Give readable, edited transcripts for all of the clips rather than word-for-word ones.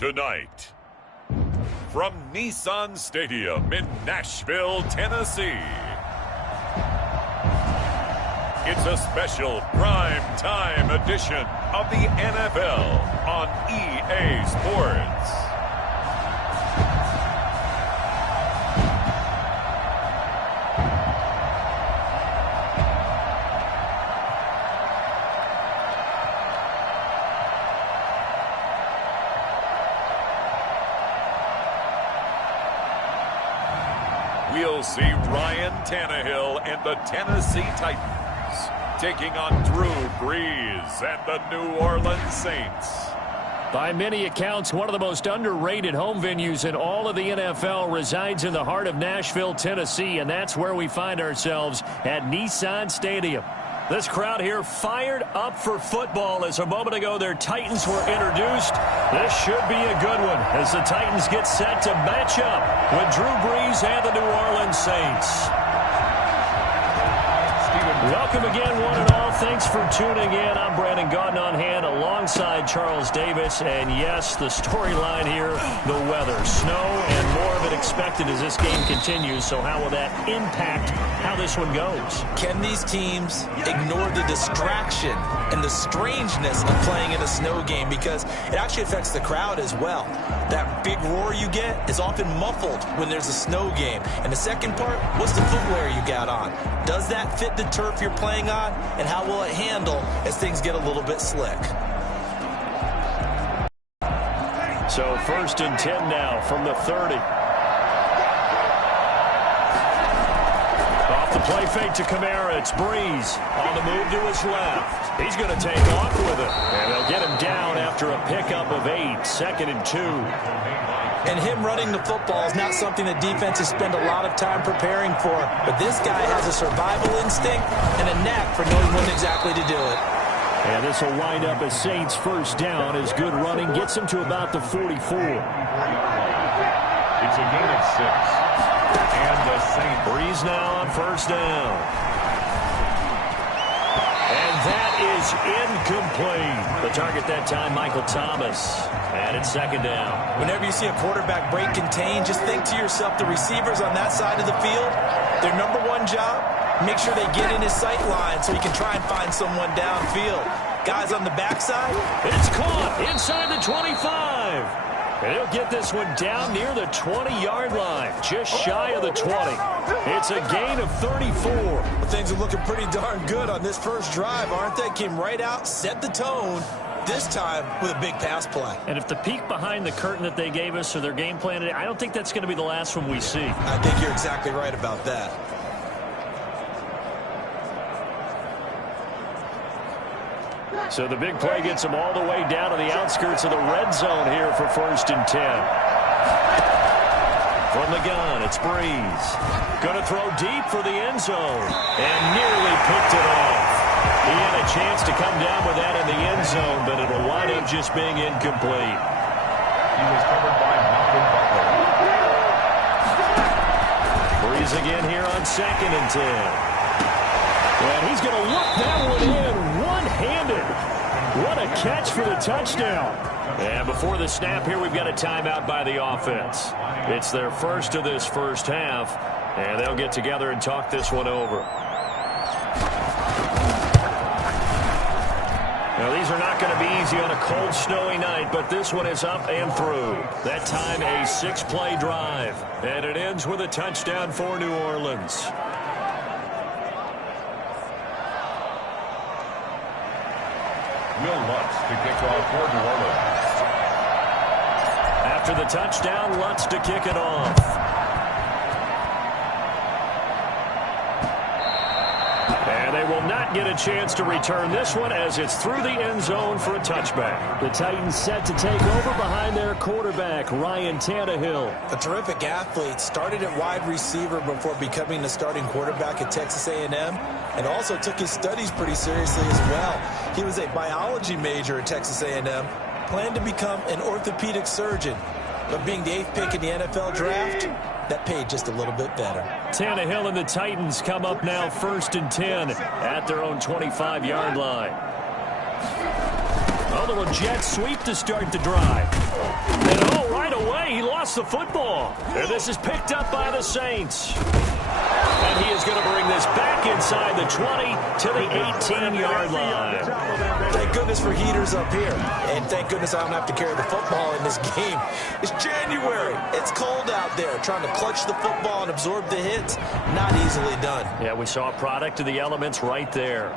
Tonight, from Nissan Stadium in Nashville, Tennessee, it's a special prime time edition of the NFL on EA Sports. We'll see Ryan Tannehill and the Tennessee Titans taking on Drew Brees and the New Orleans Saints. By many accounts, one of the most underrated home venues in all of the NFL resides in the heart of Nashville, Tennessee, and that's where we find ourselves at Nissan Stadium. This crowd here fired up for football as a moment ago their Titans were introduced. This should be a good one as the Titans get set to match up with Drew Brees and the New Orleans Saints. Welcome again, one and all. Thanks for tuning in. I'm Brandon Gaudin on hand alongside Charles Davis. And yes, the storyline here, the weather. Snow and more of it expected as this game continues. So how will that impact how this one goes? Can these teams ignore the distraction and the strangeness of playing in a snow game? Because it actually affects the crowd as well. That big roar you get is often muffled when there's a snow game. And the second part, what's the footwear you got on? Does that fit the turf you're playing on? And how will it handle as things get a little bit slick? So 1st and 10 now from the 30. Off the play fake to Kamara. It's Brees on the move to his left. He's going to take off with it. And they'll get him down after a pickup of 8. 2nd and 2. And him running the football is not something that defenses spend a lot of time preparing for. But this guy has a survival instinct and a knack for knowing when exactly to do it. And this will wind up as Saints first down as good running gets him to about the 44. It's a gain of 6. And the Saints. Brees now on first down. And that is incomplete. The target that time, Michael Thomas. And it's 2nd down. Whenever you see a quarterback break contain, just think to yourself, the receivers on that side of the field, their number one job, make sure they get in his sight line so he can try and find someone downfield. Guys on the backside. It's caught inside the 25. And he'll get this one down near the 20-yard line, just shy of the 20. It's a gain of 34. Well, things are looking pretty darn good on this first drive, aren't they? Came right out, set the tone, this time with a big pass play. And if the peek behind the curtain that they gave us or their game plan, I don't think that's going to be the last one we see. I think you're exactly right about that. So the big play gets them all the way down to the outskirts of the red zone here for 1st and 10. From the gun, it's Brees. Going to throw deep for the end zone. And nearly picked it off. He had a chance to come down with that in the end zone, but it'll wind up just being incomplete. He was covered by Malcolm Butler. Brees again here on 2nd and 10. And he's going to look that one in one-handed. What a catch for the touchdown. And before the snap here, we've got a timeout by the offense. It's their first of this first half, and they'll get together and talk this one over. Now, these are not going to be easy on a cold, snowy night, but this one is up and through. That time, a 6-play drive, and it ends with a touchdown for New Orleans. Will Lutz to kick off for New Orleans. After the touchdown, Lutz to kick it off. And they will not get a chance to return this one as it's through the end zone for a touchback. The Titans set to take over behind their quarterback, Ryan Tannehill. A terrific athlete, started at wide receiver before becoming the starting quarterback at Texas A&M, and also took his studies pretty seriously as well. He was a biology major at Texas A&M, planned to become an orthopedic surgeon, but being the 8th pick in the NFL draft, that paid just a little bit better. Tannehill and the Titans come up now 1st and 10 at their own 25-yard line. A little jet sweep to start the drive. And right away, he lost the football. And this is picked up by the Saints. And he is going to bring this back inside the 20 to the 18-yard line. Thank goodness for heaters up here. And thank goodness I don't have to carry the football in this game. It's January. It's cold out there. Trying to clutch the football and absorb the hits, not easily done. Yeah, we saw a product of the elements right there.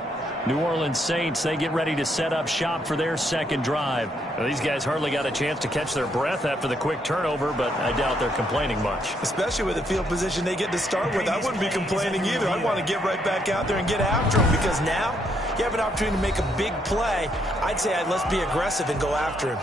New Orleans Saints, they get ready to set up shop for their second drive. Now, these guys hardly got a chance to catch their breath after the quick turnover, but I doubt they're complaining much. Especially with the field position they get to start with. I wouldn't be complaining either. I'd want to get right back out there and get after them, because now you have an opportunity to make a big play. I'd say let's be aggressive and go after him.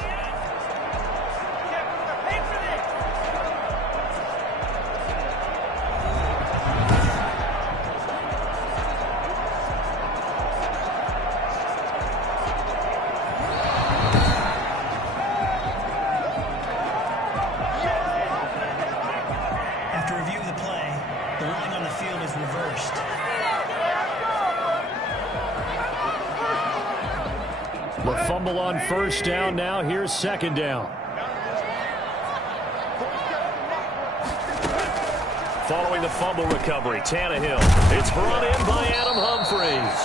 The fumble on first down. Now here's second down. Following the fumble recovery, Tannehill. It's brought in by Adam Humphries.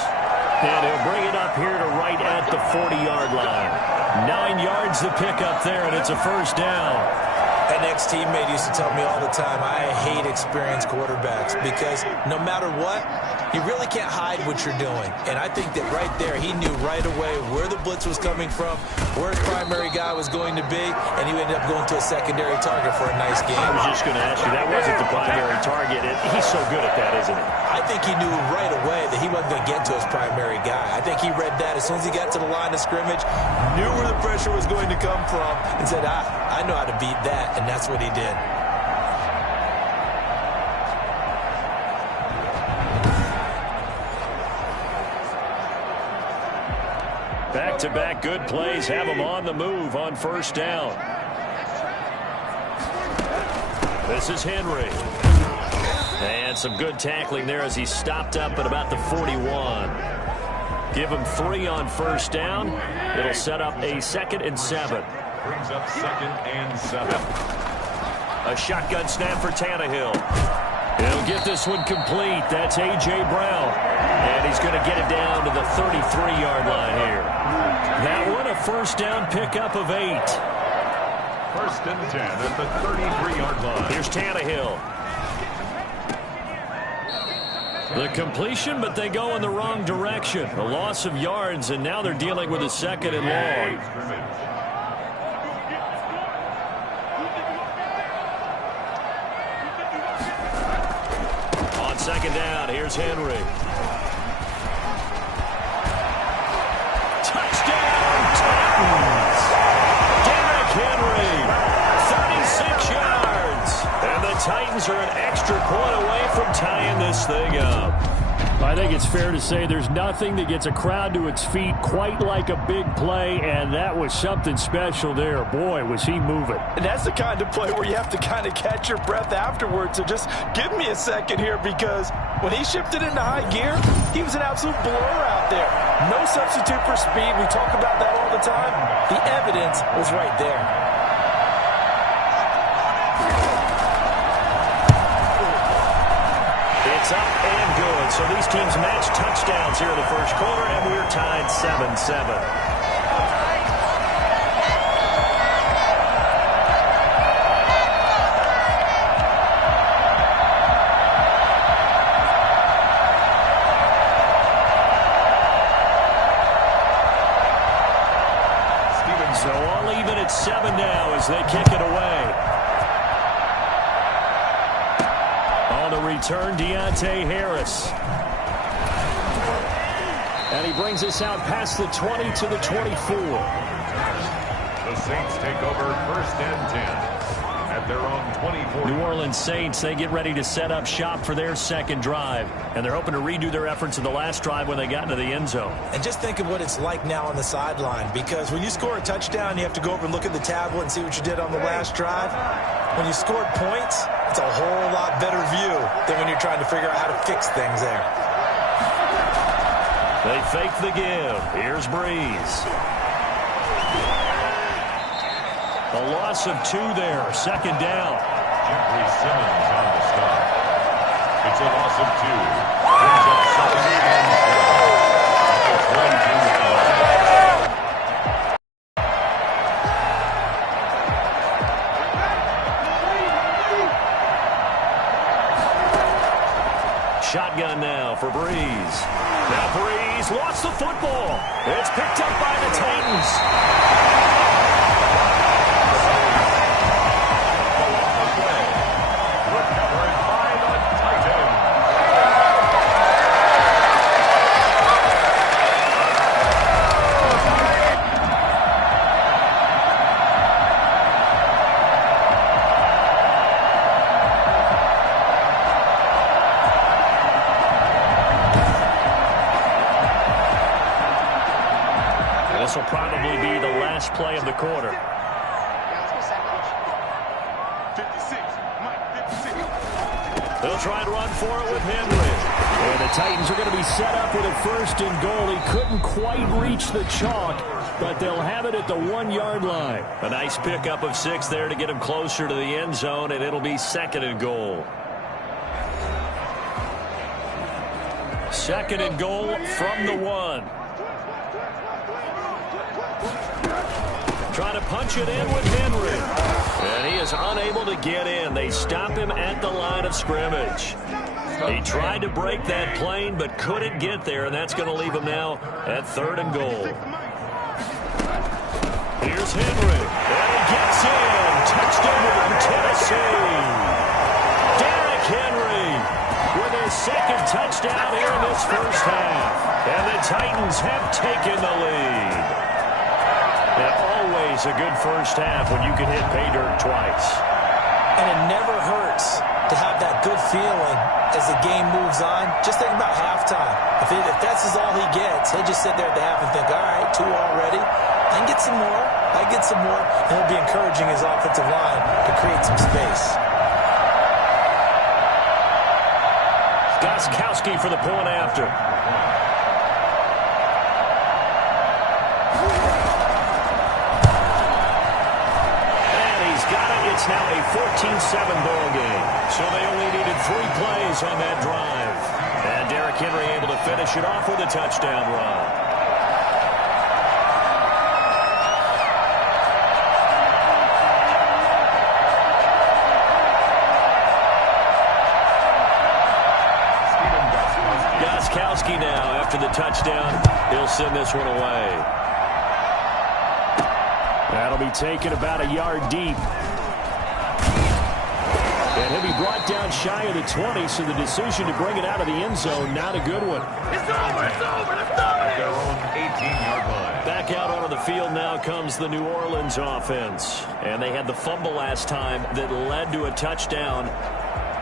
And he'll bring it up here to right at the 40-yard line. 9 yards to pick up there, and it's a first down. An ex-teammate used to tell me all the time, I hate experienced quarterbacks, because no matter what, you really can't hide what you're doing. And I think that right there, he knew right away where the blitz was coming from, where his primary guy was going to be, and he ended up going to a secondary target for a nice game. I was just going to ask you, that wasn't the primary target. He's so good at that, isn't he? I think he knew right away that he wasn't going to get to his primary guy. I think he read that as soon as he got to the line of scrimmage, knew where the pressure was going to come from, and said, I know how to beat that, and that's what he did. Back-to-back good plays have him on the move on first down. This is Henry. And some good tackling there as he stopped up at about the 41. Give him 3 on first down. It'll set up a 2nd and 7. Brings up 2nd and 7. A shotgun snap for Tannehill. He'll get this one complete. That's A.J. Brown. And he's going to get it down to the 33-yard line here. That one, a first down pickup of 8. 1st and 10 at the 33-yard line. Here's Tannehill. The completion, but they go in the wrong direction. A loss of yards, and now they're dealing with a 2nd and long. On 2nd down, here's Henry. Touchdown, Titans! Derrick Henry, 36 yards. And the Titans are an extra point away from tying this thing up. I think it's fair to say there's nothing that gets a crowd to its feet quite like a big play, and that was something special there. Boy, was he moving. And that's the kind of play where you have to kind of catch your breath afterwards. So just give me a second here, because when he shifted into high gear, he was an absolute blur out there. No substitute for speed. We talk about that all the time. The evidence was right there. It's up and good. So these teams match touchdowns here in the first quarter, and we're tied 7-7. So all even at 7 now as they kick it away. On the return, Deontay Harris. And he brings us out past the 20 to the 24. The Saints take over 1st and 10 at their own 24. New Orleans Saints, they get ready to set up shop for their second drive. And they're hoping to redo their efforts in the last drive when they got into the end zone. And just think of what it's like now on the sideline, because when you score a touchdown, you have to go over and look at the tablet and see what you did on the last drive. When you scored points, it's a whole lot better view than when you're trying to figure out how to fix things there. They fake the give. Here's Breeze. A loss of 2 there. Second down. Jeffrey Simmons on the stop. It's a loss of 2. Brings up second and 22 yards. Shotgun now for Breeze. Now Breeze lost the football. It's picked up by the Titans. This will probably be the last play of the quarter. 56. They'll try and run for it with Henry. And the Titans are going to be set up with a 1st and goal. He couldn't quite reach the chalk, but they'll have it at the 1-yard line. A nice pickup of 6 there to get him closer to the end zone, and it'll be 2nd and goal. 2nd and goal from the 1. Trying to punch it in with Henry. And he is unable to get in. They stop him at the line of scrimmage. He tried to break that plane but couldn't get there, and that's going to leave him now at 3rd and goal. Here's Henry. And he gets in. Touchdown, Tennessee. Derrick Henry with his 2nd touchdown here in this first half. And the Titans have taken the lead. And always a good first half when you can hit pay dirt twice. And it never hurts to have that good feeling as the game moves on. Just think about halftime. If that's all he gets, he'll just sit there at the half and think, all right, 2 already. I can get some more. I can get some more. And he'll be encouraging his offensive line to create some space. Gostkowski for the point after. It's now a 14-7 ball game. So they only needed 3 plays on that drive. And Derrick Henry able to finish it off with a touchdown run. Gostkowski now after the touchdown. He'll send this one away. That'll be taken about a yard deep. And he'll be brought down shy of the 20, so the decision to bring it out of the end zone, not a good one. It's over, it's over, it's over. Their own 18-yard line. Back out onto the field now comes the New Orleans offense. And they had the fumble last time that led to a touchdown.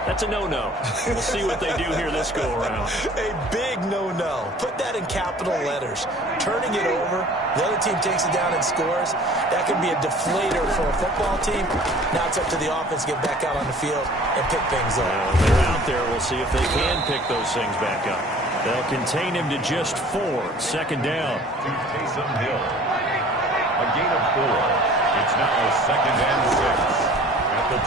That's a no-no. We'll see what they do here this go-around. A big no-no. Put that in capital letters. Turning it over, the other team takes it down and scores. That can be a deflator for a football team. Now it's up to the offense to get back out on the field and pick things up. Well, they're out there. We'll see if they can pick those things back up. They'll contain him to just 4. 2nd down. To Taysom Hill. A gain of 4. It's now 2nd and 6.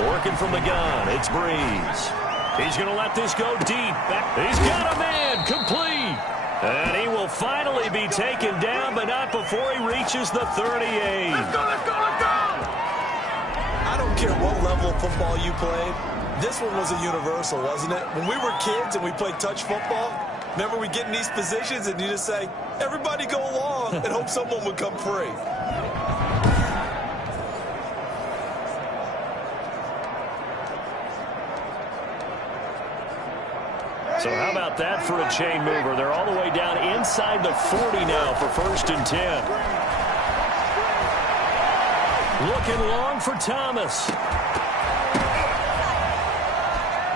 Working from the gun, it's Breeze. He's going to let this go deep. He's got a man, complete. And he will finally be taken down, but not before he reaches the 38. Let's go, let's go, let's go! I don't care what level of football you played. This one was a universal, wasn't it? When we were kids and we played touch football, remember we get in these positions and you just say, everybody go along, and hope someone would come free. So how about that for a chain mover? They're all the way down inside the 40 now for 1st and 10. Looking long for Thomas.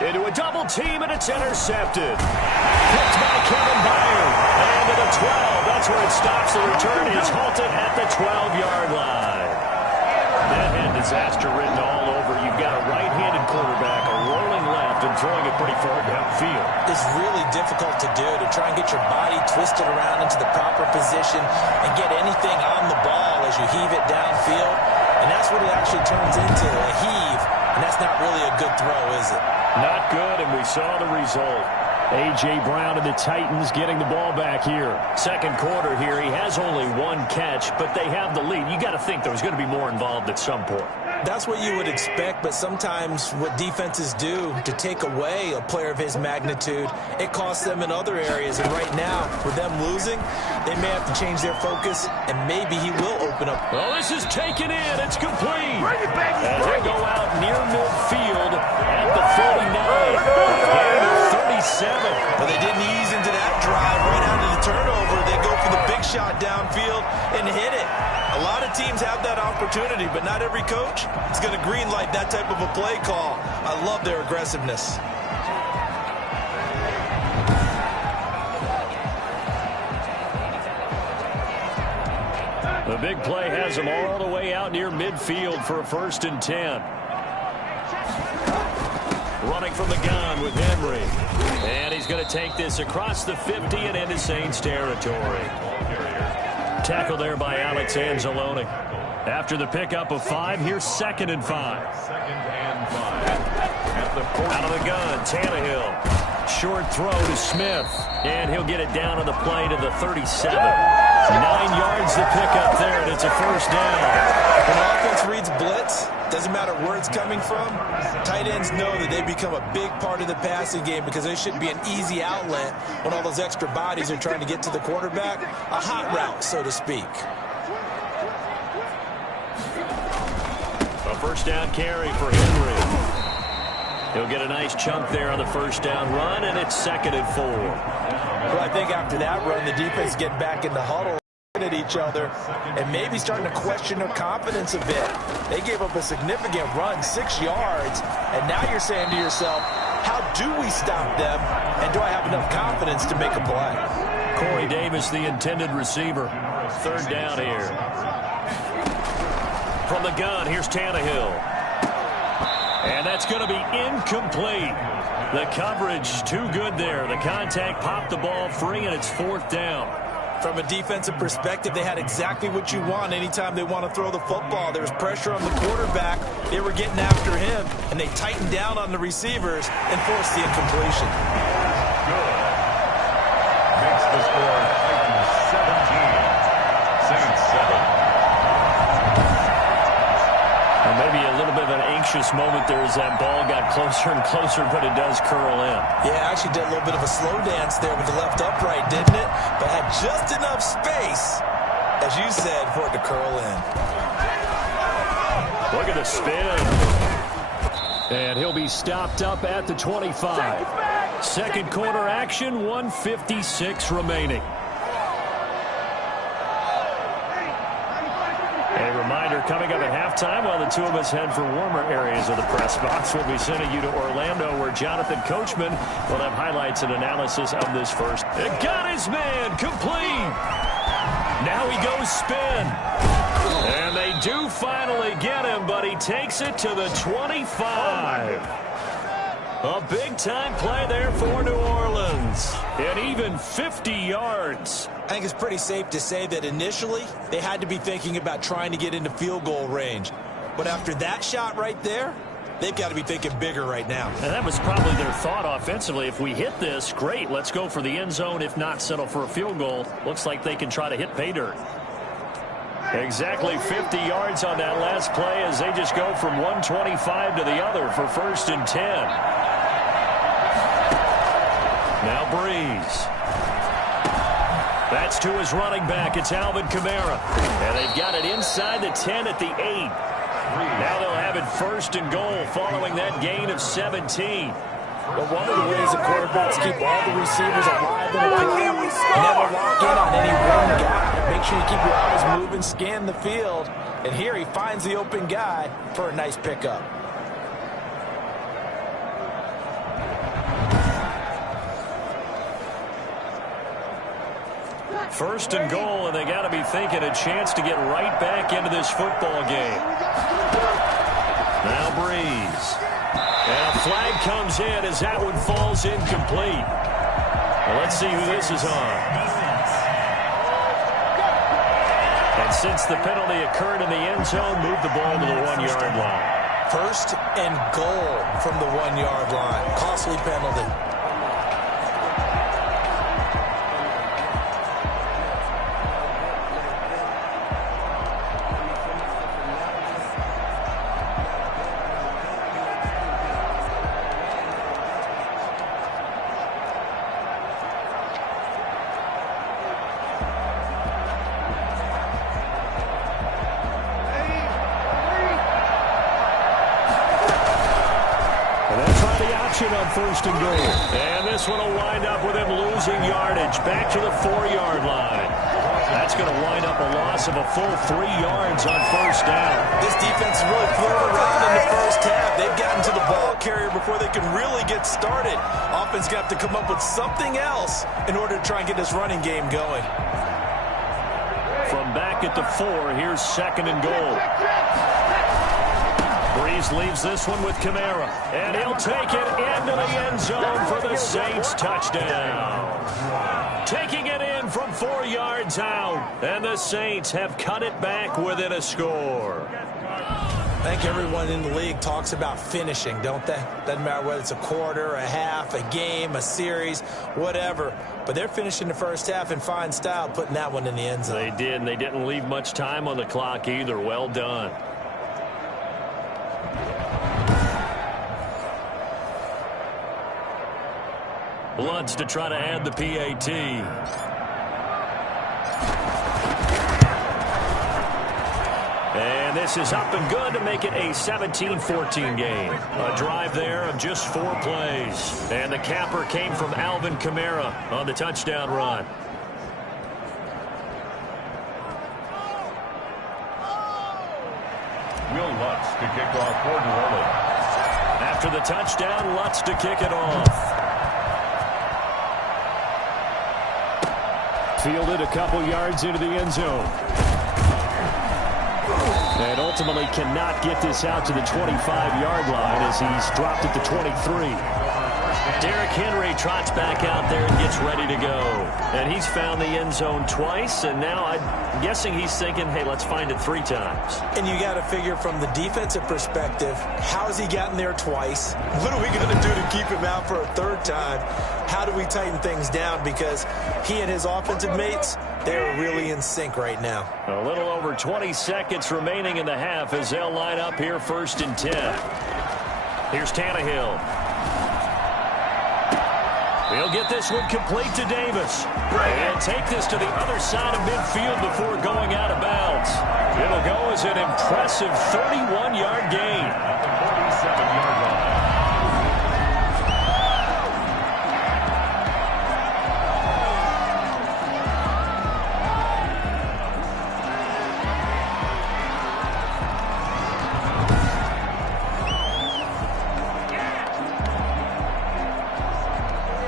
Into a double team, and it's intercepted. Picked by Kevin Byard. And to the 12. That's where it stops. The return is halted at the 12-yard line. That had disaster written all over. You've got a right-handed quarterback, a rolling left, and throwing it pretty far downfield. It's really difficult to do, to try and get your body twisted around into the proper position and get anything on the ball as you heave it downfield. and that's what it actually turns into, a heave, and that's not really a good throw, is it? Not good, and we saw the result. A.J. Brown and the Titans getting the ball back here. Second quarter here, he has only one catch, but they have the lead. You got to think there was going to be more involved at some point. That's what you would expect, but sometimes what defenses do to take away a player of his magnitude, it costs them in other areas. And right now, with them losing, they may have to change their focus, and maybe he will open up. Well, this is taken in. It's complete. As they go out near midfield at the 49. And 37. But they didn't ease into that drive right out of the turnover. They go for the big shot downfield and hit it. A lot of teams have that opportunity, but not every coach is going to greenlight that type of a play call. I love their aggressiveness. The big play has them all the way out near midfield for a 1st and 10. Running from the gun with Henry. And he's going to take this across the 50 and into Saints territory. Tackle there by Alex Anzalone. After the pickup of 5, here's 2nd and 5. Out of the gun, Tannehill. Short throw to Smith. And he'll get it down on the play to the 37. 9 yards to pick up there, and it's a 1st down. When offense reads blitz, doesn't matter where it's coming from, tight ends know that they become a big part of the passing game because they should be an easy outlet when all those extra bodies are trying to get to the quarterback. A hot route, so to speak. A 1st down carry for Henry. He'll get a nice chunk there on the 1st down run, and it's 2nd and 4. Well, I think after that run, the defense getting back in the huddle at each other and maybe starting to question their confidence a bit. They gave up a significant run, 6 yards, and now you're saying to yourself, how do we stop them, and do I have enough confidence to make a play? Corey Davis, the intended receiver. 3rd down here. From the gun, here's Tannehill. And that's going to be incomplete. The coverage too good there. The contact popped the ball free, and it's 4th down. From a defensive perspective, they had exactly what you want anytime they want to throw the football. There was pressure on the quarterback. They were getting after him, and they tightened down on the receivers and forced the incompletion. Good. Makes the score Titans 17, Saints 7. Maybe a little bit of an anxious moment there as that ball got closer and closer, but it does curl in. Yeah, actually did a little bit of a slow dance there with the left upright, didn't it? But had just enough space, as you said, for it to curl in. Look at the spin. And he'll be stopped up at the 25. 2nd quarter action, 1:56 remaining. A reminder coming up at halftime while the two of us head for warmer areas of the press box. We'll be sending you to Orlando where Jonathan Coachman will have highlights and analysis of this first. It got his man complete. Now he goes spin. And they do finally get him, but he takes it to the 25. A big-time play there for New Orleans. And even 50 yards. I think it's pretty safe to say that initially they had to be thinking about trying to get into field goal range. But after that shot right there, they've got to be thinking bigger right now. And that was probably their thought offensively. If we hit this, great, let's go for the end zone. If not, settle for a field goal. Looks like they can try to hit pay dirt. Exactly 50 yards on that last play as they just go from 125 to the other for 1st and 10. Now Breeze. That's to his running back. It's Alvin Kamara. And they've got it inside the 10 at the 8. Now they'll have it 1st and goal following that gain of 17. But one of the ways the quarterbacks keep all the receivers alive in a play, never lock in on any one guy. Make sure you keep your eyes moving, scan the field. And here he finds the open guy for a nice pickup. First and goal, and they got to be thinking a chance to get right back into this football game. Now Breeze. And a flag comes in as that one falls incomplete. Well, let's see who this is on. And And since the penalty occurred in the end zone, move the ball to the 1-yard line. First and goal from the 1-yard line. Costly penalty. On first and goal. And this one will wind up with him losing yardage back to the 4-yard line. That's going to wind up a loss of a full 3 yards on first down. This defense is really throwing around in the first half. They've gotten to the ball carrier before they can really get started. Offense got to come up with something else in order to try and get this running game going. From back at the 4, here's second and goal. Breeze leaves this one with Kamara, and he'll take it into the end zone for the Saints touchdown. Taking it in from 4 yards out, and the Saints have cut it back within a score. I think everyone in the league talks about finishing, don't they? Doesn't matter whether it's a quarter, a half, a game, a series, whatever. But they're finishing the first half in fine style, putting that one in the end zone. They did, and they didn't leave much time on the clock either. Well done. Lutz to try to add the PAT. And this is up and good to make it a 17-14 game. A drive there of just 4 plays. And the capper came from Alvin Kamara on the touchdown run. Will Lutz to kick off for New Orleans. After the touchdown, Lutz to kick it off. Fielded a couple yards into the end zone. And ultimately cannot get this out to the 25-yard line as he's dropped at the 23. Derrick Henry trots back out there and gets ready to go. And he's found the end zone twice, and now I'm guessing he's thinking, hey, let's find it 3 times. And you got to figure from the defensive perspective, how has he gotten there twice? What are we going to do to keep him out for a 3rd time? How do we tighten things down? Because he and his offensive mates, they're really in sync right now. A little over 20 seconds remaining in the half as they'll line up here 1st and 10. Here's Tannehill. He'll get this one complete to Davis. And take this to the other side of midfield before going out of bounds. It'll go as an impressive 31-yard gain. At the 47-yard line.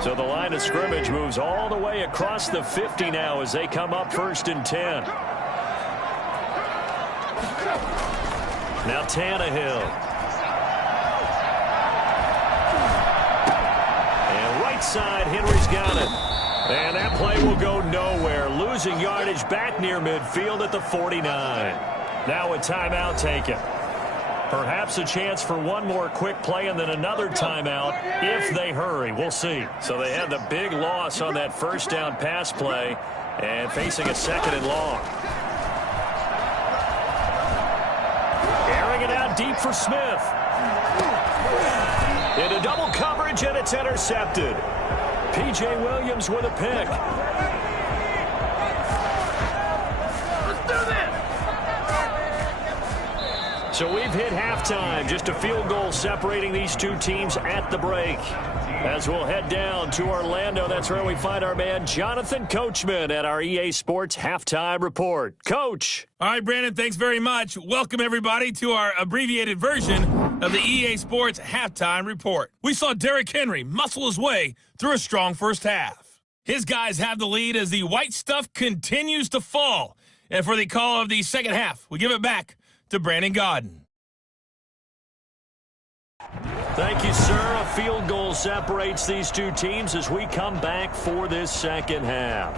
So the line of scrimmage moves all the way across the 50 now as they come up 1st and 10. Now Tannehill. And right side, Henry's got it. And that play will go nowhere. Losing yardage back near midfield at the 49. Now a timeout taken. Perhaps a chance for one more quick play and then another timeout if they hurry. We'll see. So they had the big loss on that 1st down pass play and facing a 2nd and long. Airing it out deep for Smith. Into double coverage, and it's intercepted. P.J. Williams with a pick. So we've hit halftime, just a field goal separating these 2 teams at the break. As we'll head down to Orlando, that's where we find our man Jonathan Coachman at our EA Sports Halftime Report. Coach. All right, Brandon, thanks very much. Welcome, everybody, to our abbreviated version of the EA Sports Halftime Report. We saw Derrick Henry muscle his way through a strong first half. His guys have the lead as the white stuff continues to fall. And for the call of the second half, we give it back to Brandon Gaudin. Thank you, sir. A field goal separates these 2 teams as we come back for this second half.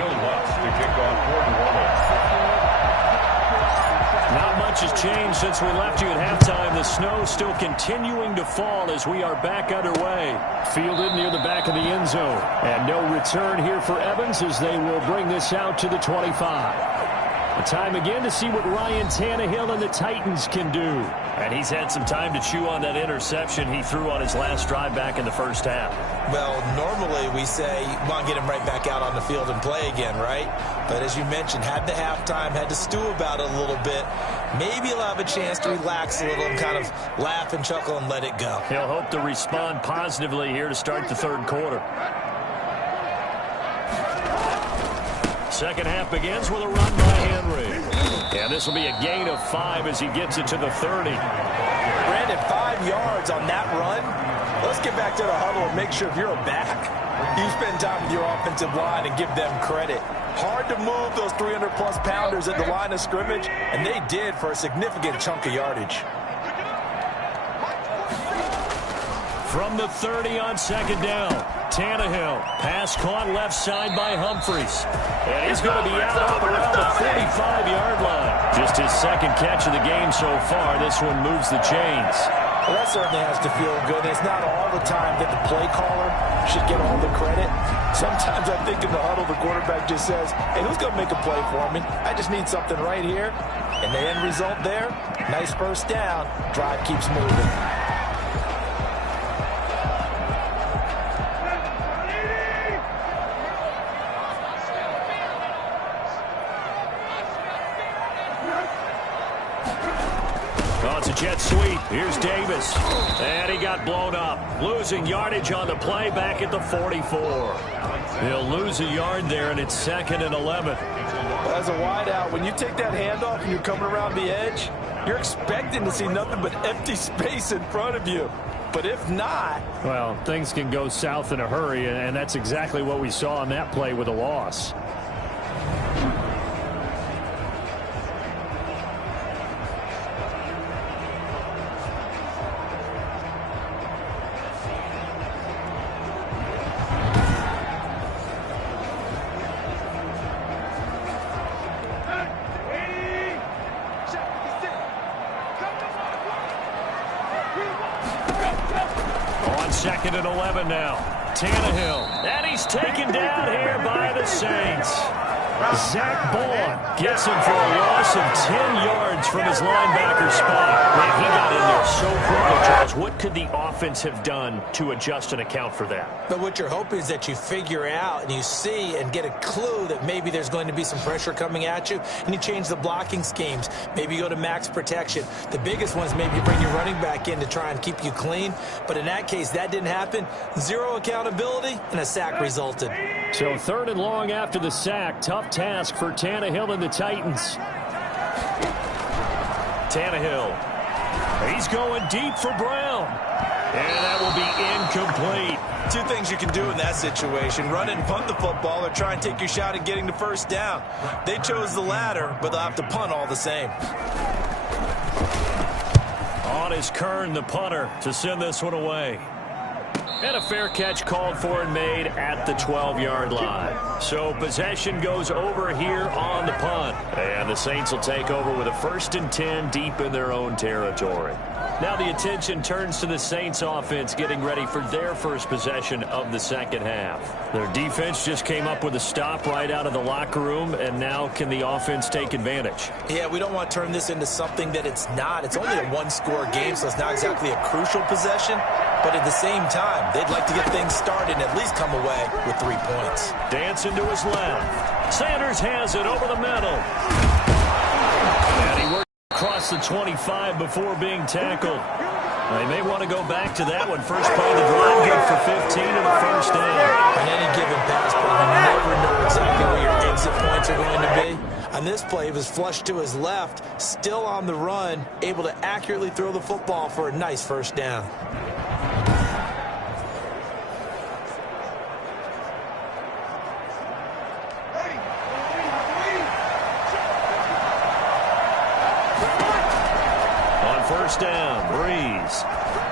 Will Lutz to kick off for New Orleans. Not much has changed since we left you at halftime. The snow still continuing to fall as we are back underway. Fielded near the back of the end zone. And no return here for Evans as they will bring this out to the 25. The time again to see what Ryan Tannehill and the Titans can do. And he's had some time to chew on that interception he threw on his last drive back in the first half. Well, normally we say you want to get him right back out on the field and play again, right? But as you mentioned, had the halftime, had to stew about it a little bit. Maybe he'll have a chance to relax a little and kind of laugh and chuckle and let it go. He'll hope to respond positively here to start the third quarter. Second half begins with a run by Henry. And this will be a gain of 5 as he gets it to the 30. Brandon, 5 yards on that run. Let's get back to the huddle and make sure if you're a back, you spend time with your offensive line and give them credit. Hard to move those 300-plus pounders at the line of scrimmage, and they did for a significant chunk of yardage. From the 30 on second down, Tannehill. Pass caught left side by Humphries. And he's going to be out up around the 45-yard line. Just his second catch of the game so far. This one moves the chains. Well, that certainly has to feel good. It's not all the time that the play caller should get all the credit. Sometimes I think in the huddle, the quarterback just says, hey, who's going to make a play for me? I just need something right here. And the end result there, nice first down. Drive keeps moving. Jet sweep. Here's Davis. And he got blown up. Losing yardage on the play back at the 44. He'll lose a yard there, and it's 2nd and 11. As a wideout, when you take that handoff and you're coming around the edge, you're expecting to see nothing but empty space in front of you. But if not... well, things can go south in a hurry, and that's exactly what we saw on that play with a loss. Second and 11 now. Tannehill. And he's taken down here by the Saints. Zach Bowen gets him for a loss of 10 yards from his linebacker spot. Man, he got in there so quickly, Charles. What could the offense have done to adjust and account for that? But what you're hoping is that you figure out and you see and get a clue that maybe there's going to be some pressure coming at you, and you change the blocking schemes. Maybe you go to max protection. The biggest one is maybe you bring your running back in to try and keep you clean. But in that case, that didn't happen. Zero accountability, and a sack resulted. So 3rd and long after the sack. Tough task for Tannehill and the Titans. Tannehill. He's going deep for Brown. And that will be incomplete. 2 things you can do in that situation. Run and punt the football or try and take your shot at getting the first down. They chose the latter, but they'll have to punt all the same. On is Kern, the punter, to send this one away. And a fair catch called for and made at the 12-yard line. So possession goes over here on the punt. And the Saints will take over with a 1st and 10 deep in their own territory. Now the attention turns to the Saints offense getting ready for their first possession of the second half. Their defense just came up with a stop right out of the locker room, and now can the offense take advantage? Yeah, we don't want to turn this into something that it's not. It's only a 1-score game, so it's not exactly a crucial possession. But at the same time, they'd like to get things started and at least come away with 3 points. Dancing to his left. Sanders has it over the middle. And he worked across the 25 before being tackled. They may want to go back to that one. First play of the drive, good for 15 and a first down. On any given pass play, you never know exactly where your exit points are going to be. On this play, he was flushed to his left, still on the run, able to accurately throw the football for a nice first down. First down, Breeze.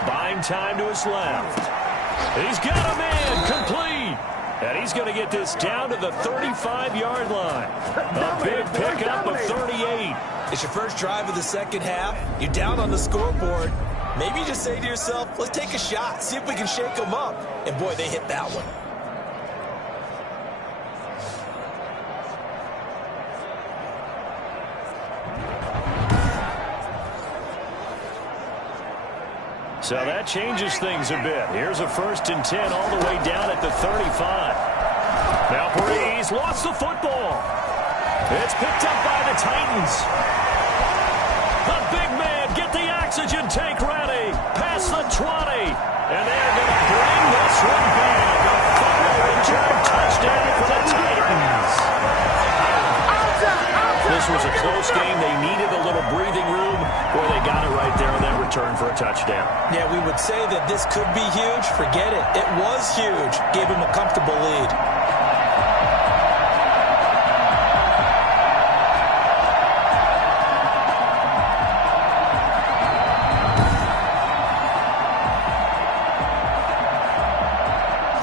Buying time to his left. He's got a man, complete. And he's going to get this down to the 35-yard line. A big pickup of 38. It's your first drive of the second half. You're down on the scoreboard. Maybe you just say to yourself, let's take a shot, see if we can shake them up. And, boy, they hit that one. So that changes things a bit. Here's a 1st and 10 all the way down at the 35. Now Breeze lost the football. It's picked up by the Titans. The big man, get the oxygen tank ready. Past the 20. And they're going to bring this one back. A fumble return touchdown for the Titans. This was a close game. They needed a little breathing room. Boy, they got it right there on that return for a touchdown. Yeah, we would say that this could be huge. Forget it. It was huge. Gave him a comfortable lead.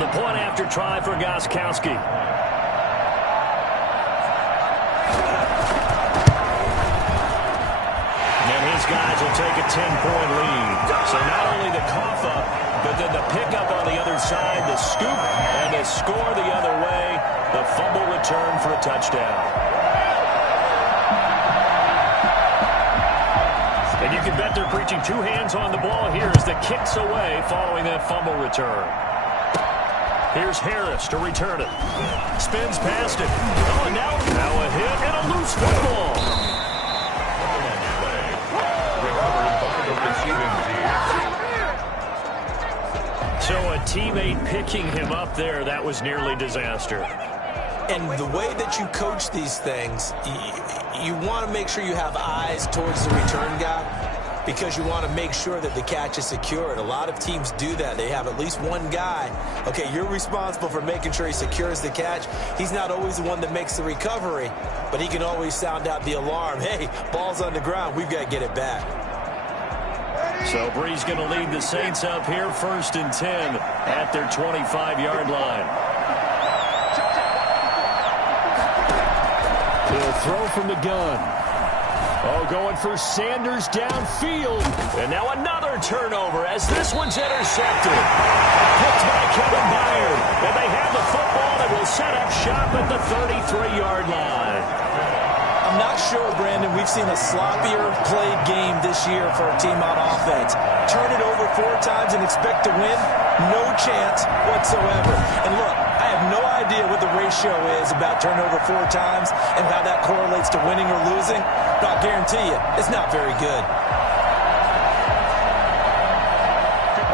The point after try for Gostkowski. Guys will take a 10-point lead. So not only the cough up, but then the pickup on the other side, the scoop, and the score the other way, the fumble return for a touchdown. And you can bet they're preaching 2 hands on the ball here as the kick's away following that fumble return. Here's Harris to return it. Spins past it. Oh, and now a hit and a loose football. So a teammate picking him up there, that was nearly disaster. And the way that you coach these things, you want to make sure you have eyes towards the return guy because you want to make sure that the catch is secured. A lot of teams do that. They have at least one guy. Okay, you're responsible for making sure he secures the catch. He's not always the one that makes the recovery, but he can always sound out the alarm. Hey, ball's on the ground. We've got to get it back. So Bree's going to lead the Saints up here, 1st and 10 at their 25-yard line. He'll throw from the gun. Oh, going for Sanders downfield. And now another turnover as this one's intercepted. Picked by Kevin Byard. And they have the football that will set up shop at the 33-yard line. I'm not sure, Brandon, we've seen a sloppier played game this year for a team on offense. Turn it over 4 times and expect to win? No chance whatsoever. And look, I have no idea what the ratio is about turnover 4 times and how that correlates to winning or losing, but I'll guarantee you, it's not very good.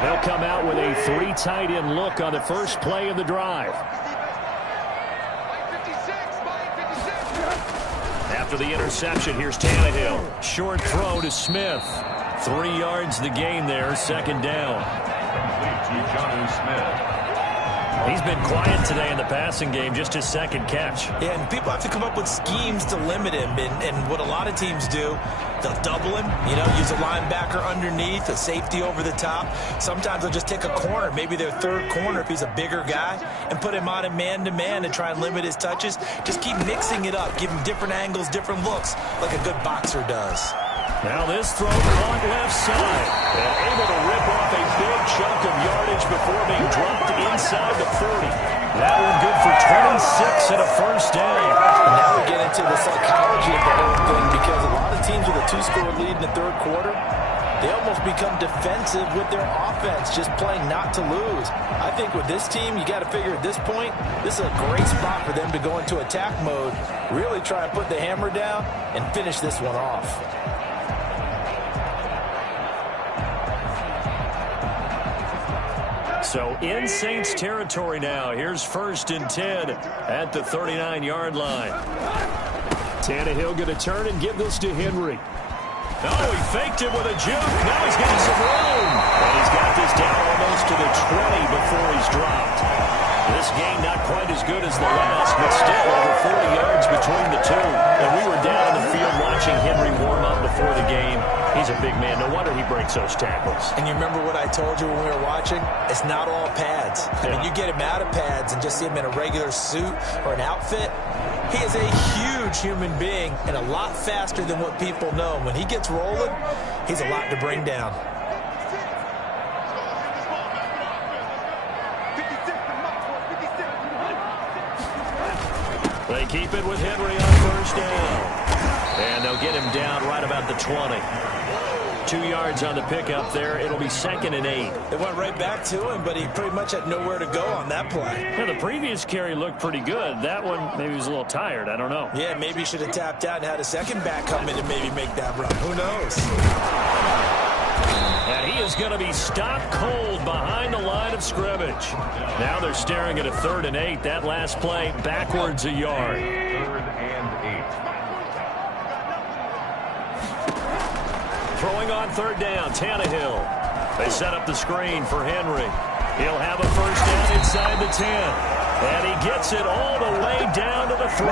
They'll come out with a 3 tight end look on the first play of the drive. After the interception, here's Tannehill. Short throw to Smith. 3 yards the gain there, 2nd down. He's been quiet today in the passing game, just his 2nd catch. Yeah, and people have to come up with schemes to limit him. And what a lot of teams do, they'll double him, use a linebacker underneath, a safety over the top. Sometimes they'll just take a corner, maybe their 3rd corner if he's a bigger guy, and put him on a man-to-man and try and limit his touches. Just keep mixing it up, give him different angles, different looks, like a good boxer does. Now this throw caught left side. And able to rip off a big chunk of yardage before being dropped inside the 40. That one good for 26 and a 1st down. And now we get into the psychology of the whole thing because a lot of teams with a 2-score lead in the 3rd quarter, they almost become defensive with their offense, just playing not to lose. I think with this team, you got to figure at this point, this is a great spot for them to go into attack mode, really try and put the hammer down and finish this one off. So in Saints territory now. Here's 1st and 10 at the 39-yard line. Tannehill going to turn and give this to Henry. Oh, he faked it with a juke. Now he's got some room. And he's got this down almost to the 20 before he's dropped. This game not quite as good as the last, but still over 40 yards between the two. And we were down in the field watching watching Henry warm up before the game. He's a big man. No wonder he breaks those tackles. And you remember what I told you when we were watching? It's not all pads. I mean, you get him out of pads and just see him in a regular suit or an outfit. He is a huge human being and a lot faster than what people know. When he gets rolling, he's a lot to bring down. They keep it with Henry on first down. And they'll get him down right about the 20. 2 yards on the pickup there. It'll be 2nd and 8. They went right back to him, but he pretty much had nowhere to go on that play. Yeah, the previous carry looked pretty good. That one, maybe he was a little tired. I don't know. Yeah, maybe he should have tapped out and had a second back come in and maybe make that run. Who knows? And he is going to be stopped cold behind the line of scrimmage. Now they're staring at a 3rd and 8. That last play backwards a yard. 3rd and 8. Throwing on 3rd down, Tannehill. They set up the screen for Henry. He'll have a first down inside the 10. And he gets it all the way down to the 3.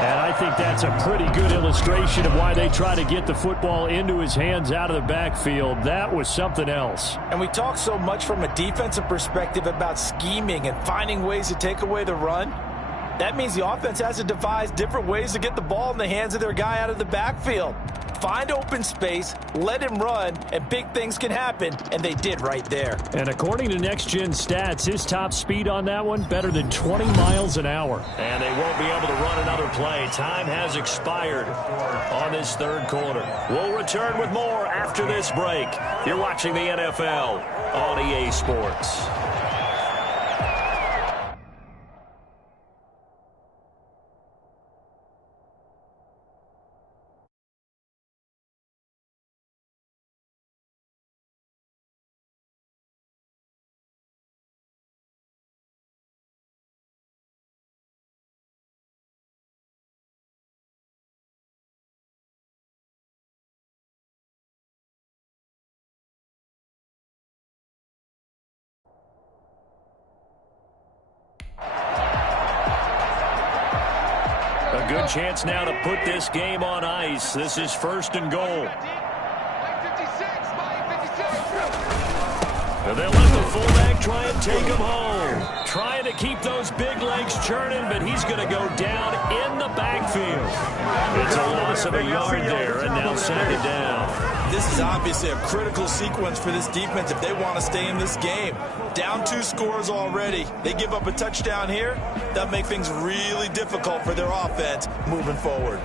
And I think that's a pretty good illustration of why they try to get the football into his hands out of the backfield. That was something else. And we talk so much from a defensive perspective about scheming and finding ways to take away the run. That means the offense has to devise different ways to get the ball in the hands of their guy out of the backfield. Find open space, let him run, and big things can happen, and they did right there. And according to Next Gen Stats, his top speed on that one, better than 20 miles an hour. And they won't be able to run another play. Time has expired on this 3rd quarter. We'll return with more after this break. You're watching the NFL on EA Sports. A good chance now to put this game on ice. This is 1st and goal. They'll let the fullback try and take him home. Trying to keep those big legs churning, but he's going to go down in the backfield. It's a loss of a yard there, and now 2nd down. This is obviously a critical sequence for this defense if they want to stay in this game. Down 2 scores already. They give up a touchdown here. That'll make things really difficult for their offense moving forward.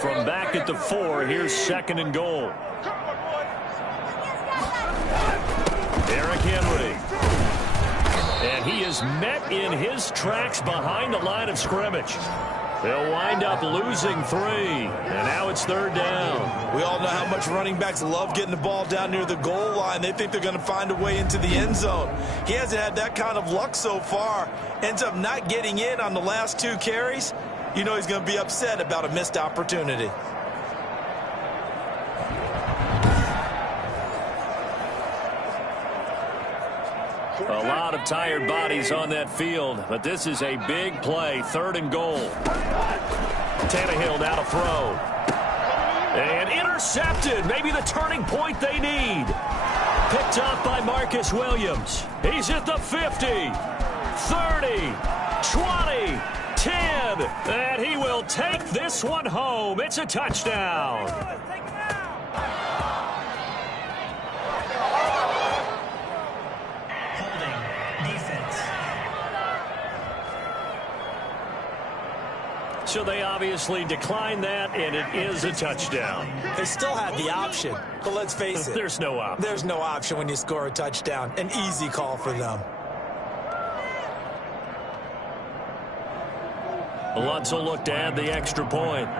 From back at the 4, here's 2nd and goal. Derrick Henry. And he is met in his tracks behind the line of scrimmage. They'll wind up losing 3. And now it's 3rd down. We all know how much running backs love getting the ball down near the goal line. They think they're going to find a way into the end zone. He hasn't had that kind of luck so far. Ends up not getting in on the last 2 carries. You know he's going to be upset about a missed opportunity. A lot of tired bodies on that field, but this is a big play. 3rd and goal. Tannehill now to throw. And intercepted. Maybe the turning point they need. Picked off by Marcus Williams. He's at the 50, 30, 20, 10. And he will take this one home. It's a touchdown. So they obviously declined that, and it is a touchdown. They still had the option, but let's face it. There's no option. There's no option when you score a touchdown. An easy call for them. Lutz will look to add the extra point.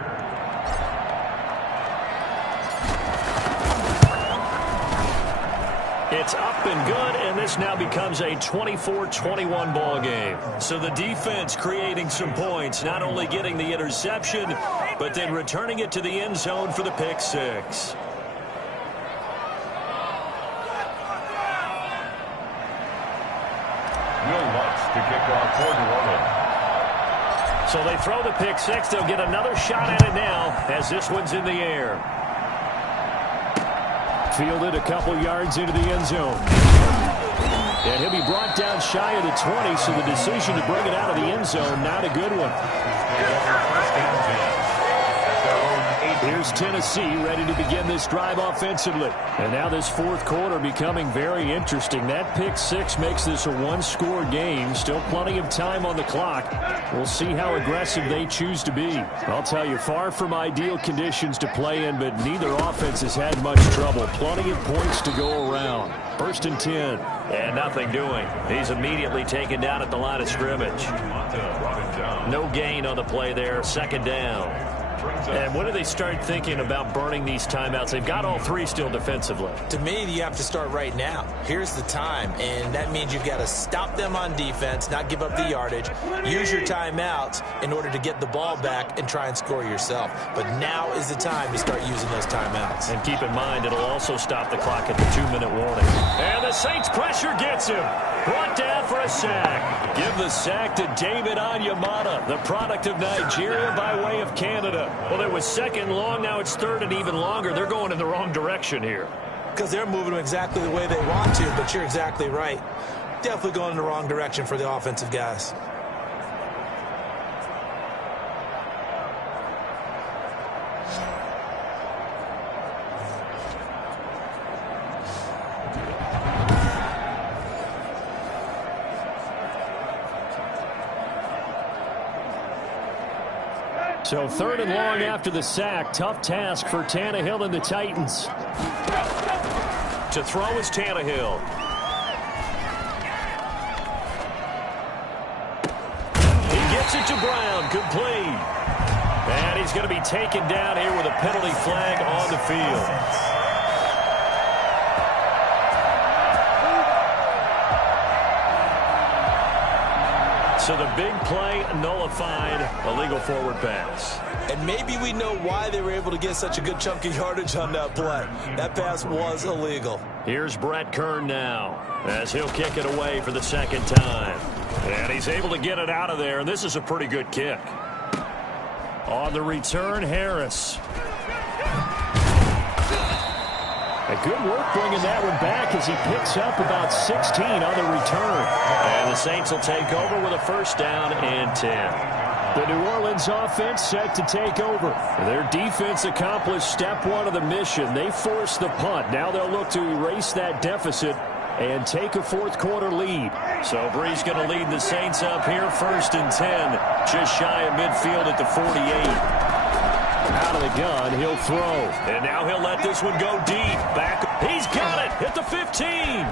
It's up and good, and this now becomes a 24-21 ball game. So the defense creating some points, not only getting the interception, but then returning it to the end zone for the pick 6. Will for New Orleans. So they throw the pick six. They'll get another shot at it now as this one's in the air. Fielded a couple yards into the end zone. And he'll be brought down shy of the 20, so the decision to bring it out of the end zone, not a good one. Here's Tennessee ready to begin this drive offensively. And now this fourth quarter becoming very interesting. That pick six makes this a one-score game. Still plenty of time on the clock. We'll see how aggressive they choose to be. I'll tell you, far from ideal conditions to play in, but neither offense has had much trouble. Plenty of points to go around. First and 10. And nothing doing. He's immediately taken down at the line of scrimmage. No gain on the play there. Second down. And when do they start thinking about burning these timeouts? They've got all three still defensively. To me, you have to start right now. Here's the time, and that means you've got to stop them on defense, not give up the yardage, use your timeouts in order to get the ball back and try and score yourself. But now is the time to start using those timeouts. And keep in mind, it'll also stop the clock at the 2-minute warning. And the Saints pressure gets him. Brought down for a sack. Give the sack to David Onyemata, the product of Nigeria by way of Canada. Well, it was second long. Now it's third and even longer. They're going in the wrong direction here. Because they're moving them exactly the way they want to, but you're exactly right. Definitely going in the wrong direction for the offensive guys. So third and long after the sack. Tough task for Tannehill and the Titans. To throw is Tannehill. He gets it to Brown. Complete. And he's going to be taken down here with a penalty flag on the field. So the big play nullified, illegal forward pass. And maybe we know why they were able to get such a good chunk of yardage on that play. That pass was illegal. Here's Brett Kern now as he'll kick it away for the second time. And he's able to get it out of there, and this is a pretty good kick. On the return, Harris. A good work bringing that one back as he picks up about 16 on the return. And the Saints will take over with a first down and 10. The New Orleans offense set to take over. Their defense accomplished step one of the mission. They forced the punt. Now they'll look to erase that deficit and take a fourth quarter lead. So Brees going to lead the Saints up here, first and 10. Just shy of midfield at the 48. Out of the gun, he'll throw. And now he'll let this one go deep. Back. He's got it at the 15.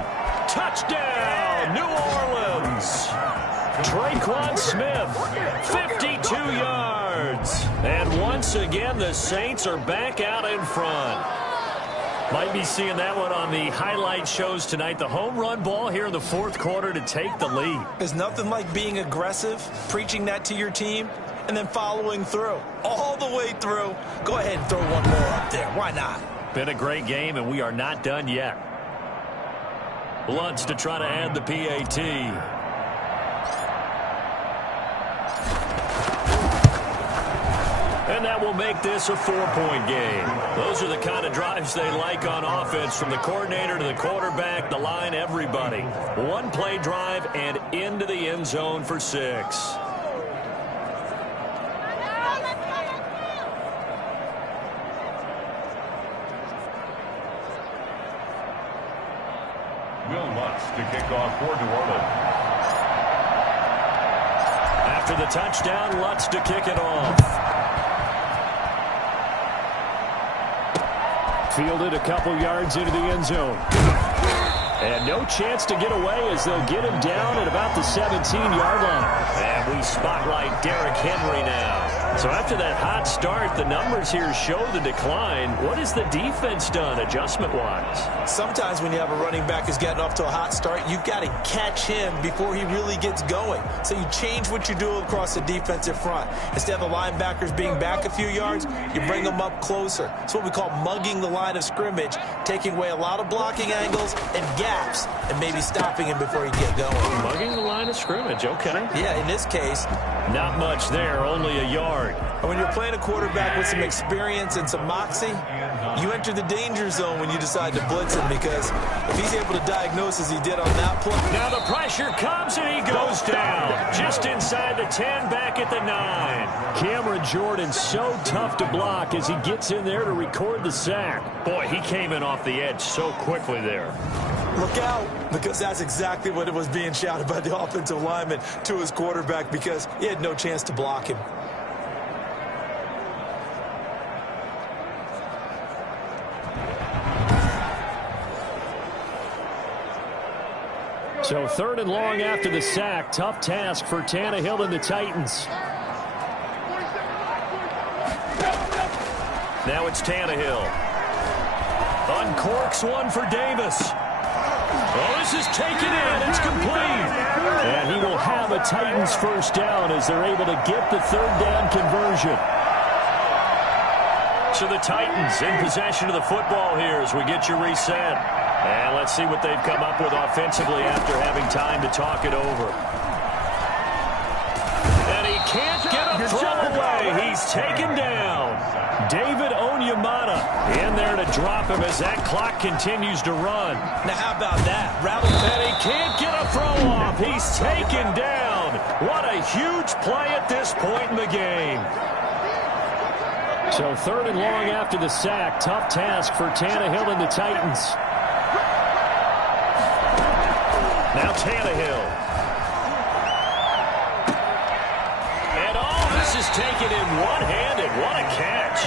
Touchdown, New Orleans. Traquan Smith, 52 yards. And once again, the Saints are back out in front. Might be seeing that one on the highlight shows tonight. The home run ball here in the fourth quarter to take the lead. There's nothing like being aggressive, preaching that to your team, and then following through. All the way through. Go ahead and throw one more up there. Why not? Been a great game, and we are not done yet. Lutz to try to add the PAT. And that will make this a 4-point game. Those are the kind of drives they like on offense, from the coordinator to the quarterback, the line, everybody. One play drive and into the end zone for 6. Will Lutz to kick off for New Orleans. After the touchdown, Lutz to kick it off. Fielded a couple yards into the end zone. And no chance to get away as they'll get him down at about the 17-yard line. And we spotlight Derrick Henry now. So after that hot start, the numbers here show the decline. What has the defense done adjustment-wise? Sometimes when you have a running back who's getting off to a hot start, you've got to catch him before he really gets going. So you change what you do across the defensive front. Instead of the linebackers being back a few yards, you bring them up closer. It's what we call mugging the line of scrimmage, taking away a lot of blocking angles and gaps, and maybe stopping him before he get going. Mugging the line of scrimmage, okay. Yeah, in this case, not much there, only a yard. And when you're playing a quarterback with some experience and some moxie, you enter the danger zone when you decide to blitz him, because if he's able to diagnose as he did on that play. Now the pressure comes and he goes down. Just inside the 10, back at the 9. Cameron Jordan so tough to block as he gets in there to record the sack. Boy, he came in off the edge so quickly there. Look out, because that's exactly what it was being shouted by the offensive lineman to his quarterback, because he had no chance to block him. So 3rd and long after the sack. Tough task for Tannehill and the Titans. Now it's Tannehill. Uncorks one for Davis. Oh, this is taken in. It's complete. And he will have a Titans first down as they're able to get the 3rd down conversion. So the Titans in possession of the football here as we get you reset. And let's see what they've come up with offensively after having time to talk it over. And he can't get a throw away. He's taken down. David Onyemata in there to drop him as that clock continues to run. Now how about that? And he can't get a throw off. He's taken down. What a huge play at this point in the game. So 3rd and long after the sack. Tough task for Tannehill and the Titans. Now Tannehill. And all this is taken in one-handed. What a catch.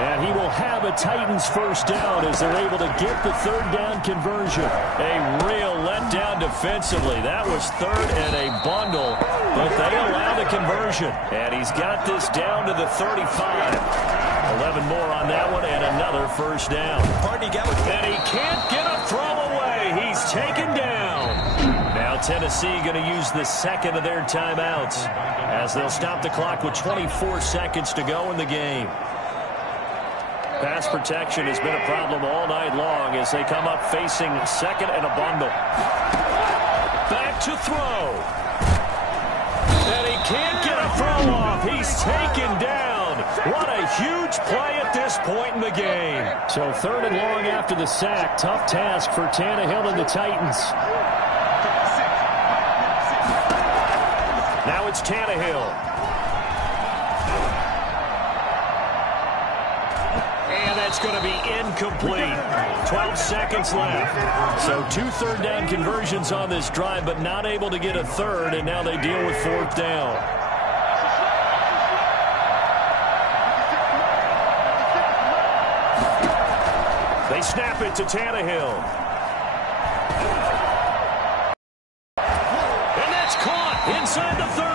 And he will have a Titans first down as they're able to get the 3rd down conversion. A real letdown defensively. That was 3rd and a bundle, but they allow the conversion. And he's got this down to the 35. 11 more on that one and another first down. And he can't get a throw away. He's taken down. Now Tennessee going to use the 2nd of their timeouts as they'll stop the clock with 24 seconds to go in the game. Pass protection has been a problem all night long as they come up facing 2nd and a bundle. Back to throw. And he can't get a throw off. He's taken down. What a huge play at this point in the game. So 3rd and long after the sack. Tough task for Tannehill and the Titans. Now it's Tannehill. And that's going to be incomplete. 12 seconds left. So 2 3rd down conversions on this drive, but not able to get a 3rd, and now they deal with 4th down. They snap it to Tannehill. And that's caught inside the 30.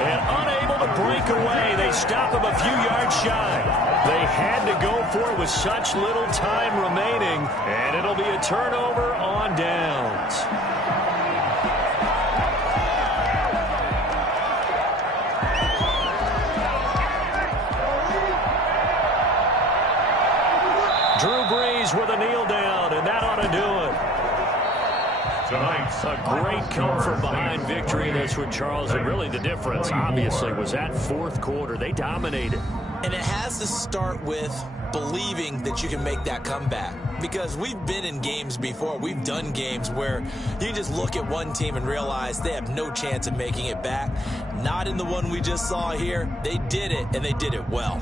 And unable to break away. They stop him a few yards shy. They had to go for it with such little time remaining. And it'll be a turnover on downs. Drew Brees with a kneel down, and that ought to do it. A great come-from-behind victory, and that's what Charles, and really the difference, obviously, was that 4th quarter. They dominated. And it has to start with believing that you can make that comeback. Because we've been in games before. We've done games where you just look at one team and realize they have no chance of making it back. Not in the one we just saw here. They did it, and they did it well.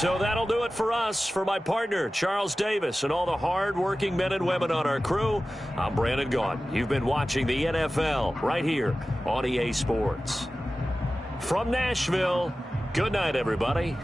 So that'll do it for us. For my partner, Charles Davis, and all the hard-working men and women on our crew, I'm Brandon Gaudin. You've been watching the NFL right here on EA Sports. From Nashville, good night, everybody.